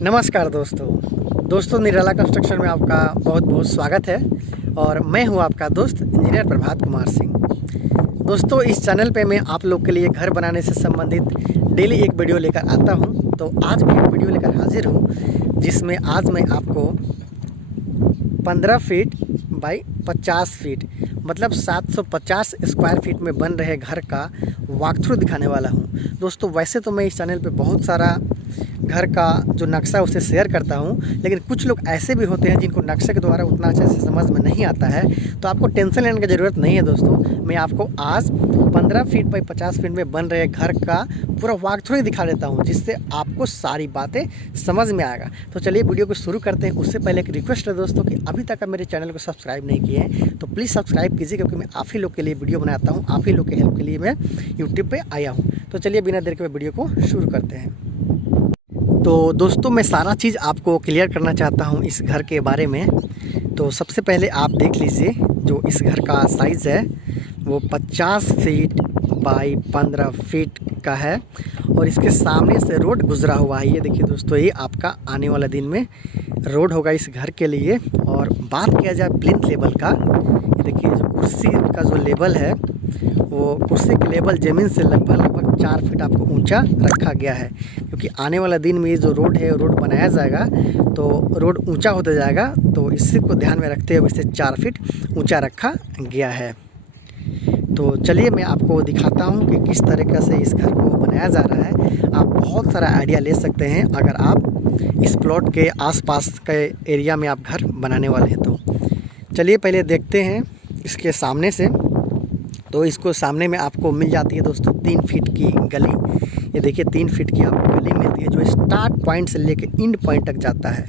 नमस्कार दोस्तों निराला कंस्ट्रक्शन में आपका बहुत बहुत स्वागत है। और मैं हूं आपका दोस्त इंजीनियर प्रभात कुमार सिंह। दोस्तों, इस चैनल पे मैं आप लोग के लिए घर बनाने से संबंधित डेली एक वीडियो लेकर आता हूं। तो आज भी एक वीडियो लेकर हाजिर हूं, जिसमें आज मैं आपको 15 फीट बाई 50 फीट मतलब 750 स्क्वायर फीट में बन रहे घर का वॉक थ्रू दिखाने वाला हूं। दोस्तों, वैसे तो मैं इस चैनल पे बहुत सारा घर का जो नक्शा उसे शेयर करता हूं, लेकिन कुछ लोग ऐसे भी होते हैं जिनको नक्शे के द्वारा उतना अच्छे से समझ में नहीं आता है। तो आपको टेंशन लेने की ज़रूरत नहीं है दोस्तों। मैं आपको आज 15 फीट बाई 50 फीट में बन रहे घर का पूरा वॉक थ्रू दिखा देता हूं, जिससे आपको सारी बातें समझ में आएगा। तो चलिए वीडियो को शुरू करते हैं। उससे पहले एक रिक्वेस्ट है दोस्तों कि अभी तक आप मेरे चैनल को सब्सक्राइब नहीं किए हैं तो प्लीज़ सब्सक्राइब कीजिए, क्योंकि मैं आप ही लोग के लिए वीडियो बनाता हूँ, आप ही लोग के हेल्प के लिए मैं यूट्यूब पर आया हूँ। तो चलिए बिना देर के वीडियो को शुरू करते हैं। तो दोस्तों, मैं सारा चीज़ आपको क्लियर करना चाहता हूं इस घर के बारे में। तो सबसे पहले आप देख लीजिए, जो इस घर का साइज़ है वो 50 फीट बाई 15 फीट का है और इसके सामने से रोड गुजरा हुआ है। ये देखिए दोस्तों, ये आपका आने वाला दिन में रोड होगा इस घर के लिए। और बात किया जाए प्लिंथ लेवल का, ये देखिए जो कुर्सी का जो लेवल है वो कुर्सी के लेवल ज़मीन से लगभग 4 फीट आपको ऊंचा रखा गया है, क्योंकि आने वाला दिन में ये जो रोड है रोड बनाया जाएगा तो रोड ऊंचा होता जाएगा। तो इसी को ध्यान में रखते हुए इसे 4 फीट ऊंचा रखा गया है। तो चलिए मैं आपको दिखाता हूं कि किस तरीक़े से इस घर को बनाया जा रहा है। आप बहुत सारा आइडिया ले सकते हैं अगर आप इस प्लॉट के आसपास के एरिया में आप घर बनाने वाले हैं। तो चलिए पहले देखते हैं इसके सामने से। तो इसको सामने में आपको मिल जाती है दोस्तों 3 फीट की गली। ये देखिए 3 फीट की आपको गली मिलती है, जो स्टार्ट पॉइंट से लेकर एंड पॉइंट तक जाता है।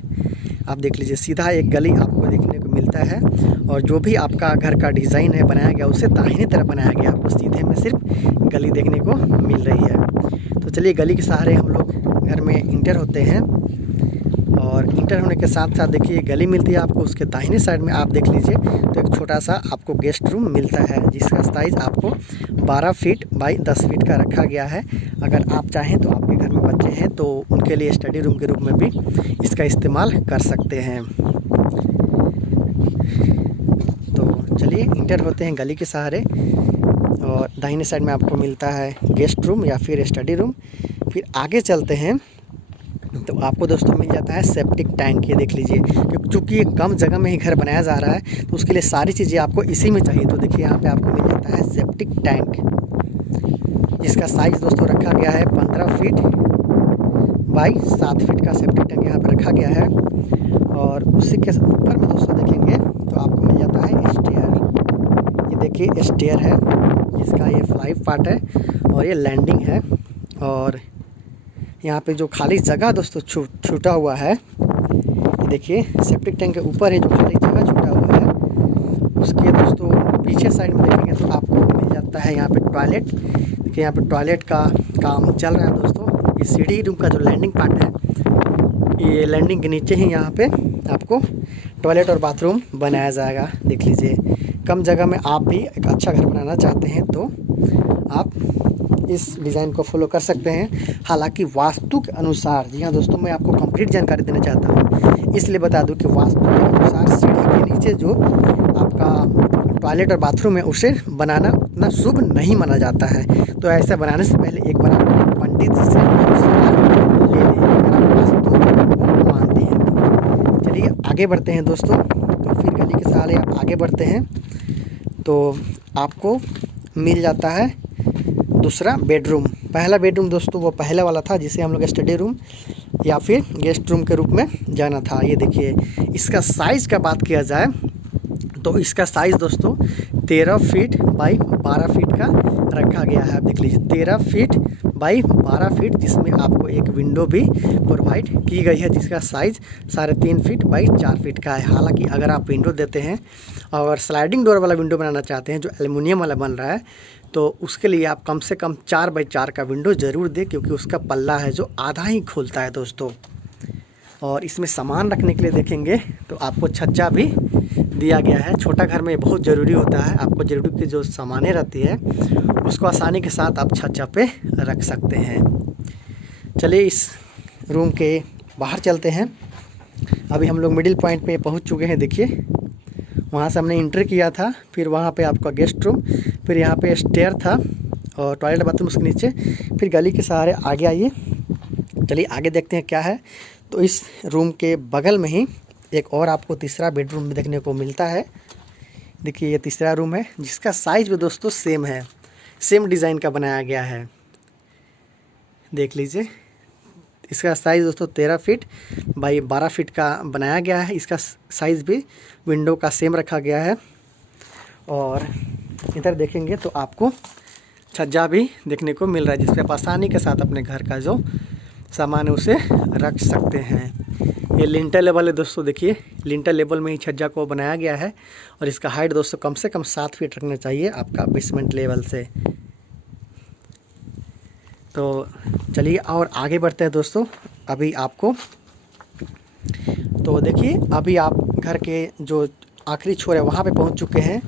आप देख लीजिए, सीधा एक गली आपको देखने को मिलता है। और जो भी आपका घर का डिज़ाइन है बनाया गया, उसे दाहिने तरफ बनाया गया, आपको सीधे में सिर्फ गली देखने को मिल रही है। तो चलिए गली के सहारे हम लोग घर में इंटर होते हैं। और इंटर होने के साथ साथ देखिए गली मिलती है आपको। उसके दाहिने साइड में आप देख लीजिए तो एक छोटा सा आपको गेस्ट रूम मिलता है, जिसका साइज़ आपको 12 फीट बाई 10 फीट का रखा गया है। अगर आप चाहें तो आपके घर में बच्चे हैं तो उनके लिए स्टडी रूम के रूप में भी इसका इस्तेमाल कर सकते हैं। तो चलिए इंटर होते हैं गली के सहारे और दाहिने साइड में आपको मिलता है गेस्ट रूम या फिर स्टडी रूम। फिर आगे चलते हैं तो आपको दोस्तों मिल जाता है सेप्टिक टैंक। ये देख लीजिए, क्योंकि ये कम जगह में ही घर बनाया जा रहा है तो उसके लिए सारी चीज़ें आपको इसी में चाहिए। तो देखिए यहाँ पे आपको मिल जाता है सेप्टिक टैंक, जिसका साइज़ दोस्तों रखा गया है 15 फीट बाई 7 फीट का सेप्टिक टैंक यहाँ पे रखा गया है। और उसी के ऊपर में दोस्तों देखेंगे तो आपको मिल जाता है स्टेयर। ये देखिए स्टेयर है, जिसका ये 5 पार्ट है और ये लैंडिंग है। और यहाँ पे जो खाली जगह दोस्तों छूटा हुआ है, ये देखिए सेप्टिक टैंक के ऊपर है जो खाली जगह छूटा हुआ है, उसके दोस्तों पीछे साइड में देखेंगे तो आपको मिल जाता है यहाँ पे टॉयलेट। देखिए यहाँ पे टॉयलेट का काम चल रहा है दोस्तों। ये सीढ़ी रूम का जो लैंडिंग पार्ट है, ये लैंडिंग के नीचे ही यहाँ पे आपको टॉयलेट और बाथरूम बनाया जाएगा। देख लीजिए, कम जगह में आप भी एक अच्छा घर बनाना चाहते हैं तो आप इस डिज़ाइन को फॉलो कर सकते हैं। हालांकि वास्तु के अनुसार, जी हाँ दोस्तों, मैं आपको कंप्लीट जानकारी देना चाहता हूँ, इसलिए बता दूं कि वास्तु के अनुसार सीढ़ी के नीचे जो आपका टॉयलेट और बाथरूम है उसे बनाना उतना शुभ नहीं माना जाता है। तो ऐसा बनाने से पहले एक बार आप पंडित जी से ले लें अगर आप वास्तु को मानते हैं तो। चलिए आगे बढ़ते हैं दोस्तों। तो फिर गली के सहारे आप आगे बढ़ते हैं तो आपको मिल जाता है दूसरा बेडरूम। पहला बेडरूम दोस्तों वो पहले वाला था, जिसे हम लोग स्टडी रूम या फिर गेस्ट रूम के रूप में जाना था। ये देखिए, इसका साइज़ का बात किया जाए तो इसका साइज़ दोस्तों 13 फीट बाई 12 फीट का रखा गया है। आप देख लीजिए 13 फीट बाई 12 फीट, जिसमें आपको एक विंडो भी प्रोवाइड की गई है, जिसका साइज़ 3.5 फीट बाई 4 फीट का है। हालांकि अगर आप विंडो देते हैं और स्लाइडिंग डोर वाला विंडो बनाना चाहते हैं जो एल्युमिनियम वाला बन रहा है, तो उसके लिए आप कम से कम 4 बाई 4 का विंडो ज़रूर दें, क्योंकि उसका पल्ला है जो आधा ही खुलता है दोस्तों। और इसमें सामान रखने के लिए देखेंगे तो आपको छज्जा भी दिया गया है। छोटा घर में बहुत ज़रूरी होता है, आपको ज़रूरी की जो सामानें रहती है उसको आसानी के साथ आप छज्जा पे रख सकते हैं। चलिए इस रूम के बाहर चलते हैं। अभी हम लोग मिडिल पॉइंट पे पहुंच चुके हैं। देखिए वहाँ से हमने इंटर किया था, फिर वहाँ पे आपका गेस्ट रूम, फिर यहाँ पे स्टेयर था और टॉयलेट बाथरूम उसके नीचे, फिर गली के सहारे आगे आइए। चलिए आगे देखते हैं क्या है। तो इस रूम के बगल में ही एक और आपको तीसरा बेडरूम भी देखने को मिलता है। देखिए ये तीसरा रूम है जिसका साइज़ भी दोस्तों सेम है, सेम डिज़ाइन का बनाया गया है। देख लीजिए इसका साइज़ दोस्तों 13 फीट बाई 12 फीट का बनाया गया है। इसका साइज़ भी विंडो का सेम रखा गया है। और इधर देखेंगे तो आपको छज्जा भी देखने को मिल रहा है, जिसपे आप आसानी के साथ अपने घर का जो सामान है उसे रख सकते हैं। ये लिंटर लेवल है दोस्तों। देखिए लिंटर लेवल में ही छज्जा को बनाया गया है और इसका हाइट दोस्तों कम से कम 7 फीट रखना चाहिए आपका बेसमेंट लेवल से। तो चलिए और आगे बढ़ते हैं दोस्तों। अभी आपको तो देखिए अभी आप घर के जो आखिरी छोर है वहाँ पे पहुँच चुके हैं।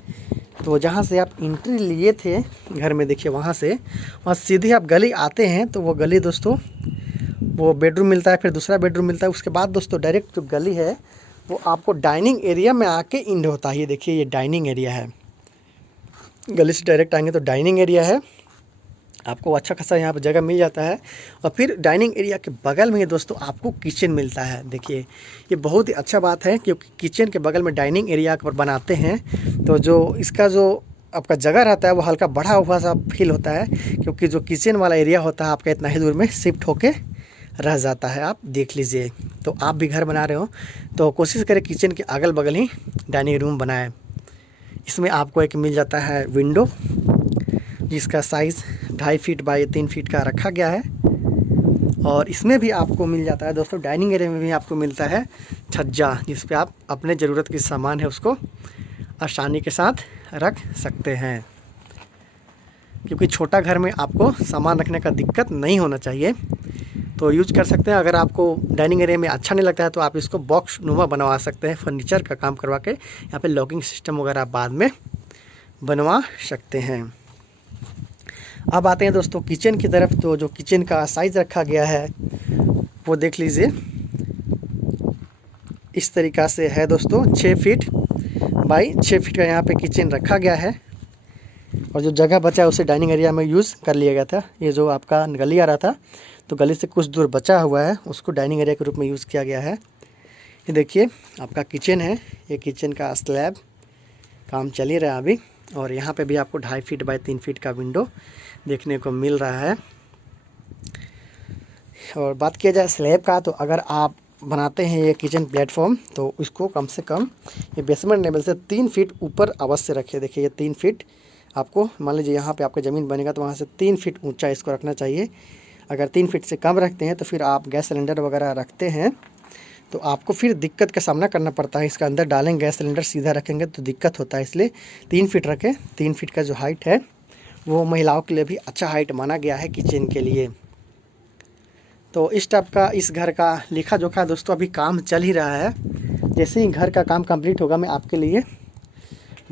तो जहाँ से आप एंट्री लिए थे घर में, देखिए वहाँ से वहाँ सीधे आप गली आते हैं तो वो गली दोस्तों वो बेडरूम मिलता है, फिर दूसरा बेडरूम मिलता है। उसके बाद दोस्तों डायरेक्ट जो गली है वो आपको डाइनिंग एरिया में आके एंड होता है। ये देखिए ये डाइनिंग एरिया है, गली से डायरेक्ट आएंगे तो डाइनिंग एरिया है। आपको अच्छा खासा यहाँ पर जगह मिल जाता है। और फिर डाइनिंग एरिया के बगल में ही दोस्तों आपको किचन मिलता है। देखिए ये बहुत ही अच्छा बात है क्योंकि किचन के बगल में डाइनिंग एरिया पर बनाते हैं तो जो इसका जो आपका जगह रहता है वो हल्का बढ़ा हुआ सा फील होता है, क्योंकि जो किचन वाला एरिया होता है आपका इतना ही दूर में शिफ्ट होके रह जाता है। आप देख लीजिए। तो आप भी घर बना रहे हो तो कोशिश करें किचन के अगल बगल ही डाइनिंग रूम बनाएं। इसमें आपको एक मिल जाता है विंडो जिसका साइज़ 2.5 फीट बाई 3 फीट का रखा गया है। और इसमें भी आपको मिल जाता है दोस्तों, डाइनिंग एरिया में भी आपको मिलता है छज्जा, जिस पे आप अपने ज़रूरत की सामान है उसको आसानी के साथ रख सकते हैं। क्योंकि छोटा घर में आपको सामान रखने का दिक्कत नहीं होना चाहिए, तो यूज कर सकते हैं। अगर आपको डाइनिंग एरिया में अच्छा नहीं लगता है तो आप इसको बॉक्स नुमा बनवा सकते हैं, फर्नीचर का काम करवा के यहाँ पे लॉकिंग सिस्टम वगैरह बाद में बनवा सकते हैं। अब आते हैं दोस्तों किचन की तरफ। तो जो किचन का साइज़ रखा गया है वो देख लीजिए इस तरीक़ा से है दोस्तों, 6 फीट बाई 6 फीट का यहाँ पे किचन रखा गया है। और जो जगह बचा है उसे डाइनिंग एरिया में यूज़ कर लिया गया था। ये जो आपका गली आ रहा था तो गली से कुछ दूर बचा हुआ है उसको डाइनिंग एरिया के रूप में यूज़ किया गया है। ये देखिए आपका किचन है, ये किचन का स्लैब काम चल ही रहा है अभी। और यहाँ पे भी आपको 2.5 फीट बाई 3 फीट का विंडो देखने को मिल रहा है। और बात किया जाए स्लैब का, तो अगर आप बनाते हैं ये किचन प्लेटफॉर्म तो इसको कम से कम ये बेसमेंट लेवल से 3 फीट ऊपर अवश्य रखें। देखिए ये 3 फीट आपको, मान लीजिए यहाँ पे आपका ज़मीन बनेगा तो वहाँ से 3 फीट ऊंचा इसको रखना चाहिए। अगर 3 फीट से कम रखते हैं तो फिर आप गैस सिलेंडर वगैरह रखते हैं तो आपको फिर दिक्कत का सामना करना पड़ता है। इसका अंदर डालेंगे गैस सिलेंडर, सीधा रखेंगे तो दिक्कत होता है, इसलिए 3 फीट रखें। 3 फीट का जो हाइट है वो महिलाओं के लिए भी अच्छा हाइट माना गया है किचन के लिए। तो इस टाइप का इस घर का लेखा जोखा दोस्तों अभी काम चल ही रहा है। जैसे ही घर का काम कंप्लीट होगा मैं आपके लिए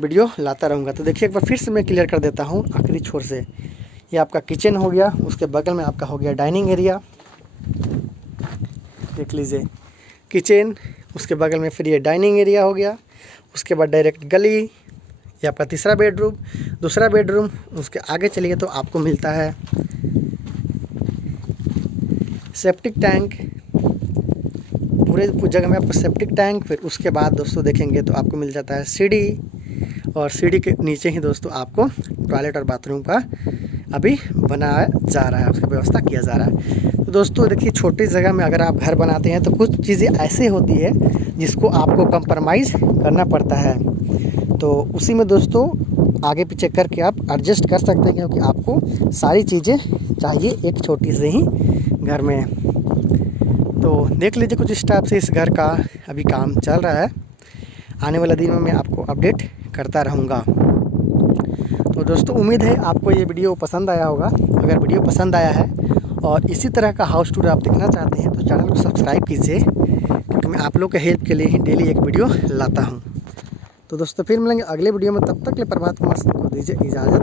वीडियो लाता रहूँगा। तो देखिए एक बार फिर से मैं क्लियर कर देता हूँ आखिरी छोर से। ये आपका किचन हो गया, उसके बगल में आपका हो गया डाइनिंग एरिया, देख लीजिए किचन, उसके बगल में फिर ये डाइनिंग एरिया हो गया। उसके बाद डायरेक्ट गली, ये आपका तीसरा बेडरूम, दूसरा बेडरूम। उसके आगे चलिए तो आपको मिलता है सेप्टिक टैंक, पूरे जगह में आपको सेप्टिक टैंक। फिर उसके बाद दोस्तों देखेंगे तो आपको मिल जाता है सीढ़ी, और सीढ़ी के नीचे ही दोस्तों आपको टॉयलेट और बाथरूम का अभी बनाया जा रहा है, उसकी व्यवस्था किया जा रहा है। तो दोस्तों देखिए छोटी जगह में अगर आप घर बनाते हैं तो कुछ चीज़ें ऐसे होती है जिसको आपको कंप्रोमाइज़ करना पड़ता है। तो उसी में दोस्तों आगे पीछे करके आप एडजस्ट कर सकते हैं, क्योंकि आपको सारी चीज़ें चाहिए एक छोटी से ही घर में। तो देख लीजिए कुछ इस टाइप से इस घर का अभी काम चल रहा है। आने वाले दिनों में आपको अपडेट करता रहूँगा। तो दोस्तों उम्मीद है आपको ये वीडियो पसंद आया होगा। अगर वीडियो पसंद आया है और इसी तरह का हाउस टूर आप देखना चाहते हैं तो चैनल को सब्सक्राइब कीजिए, क्योंकि मैं आप लोग के हेल्प के लिए ही डेली एक वीडियो लाता हूँ। तो दोस्तों फिर मिलेंगे अगले वीडियो में, तब तक के लिए प्रभात कुमार सिंह को दीजिए इजाज़त।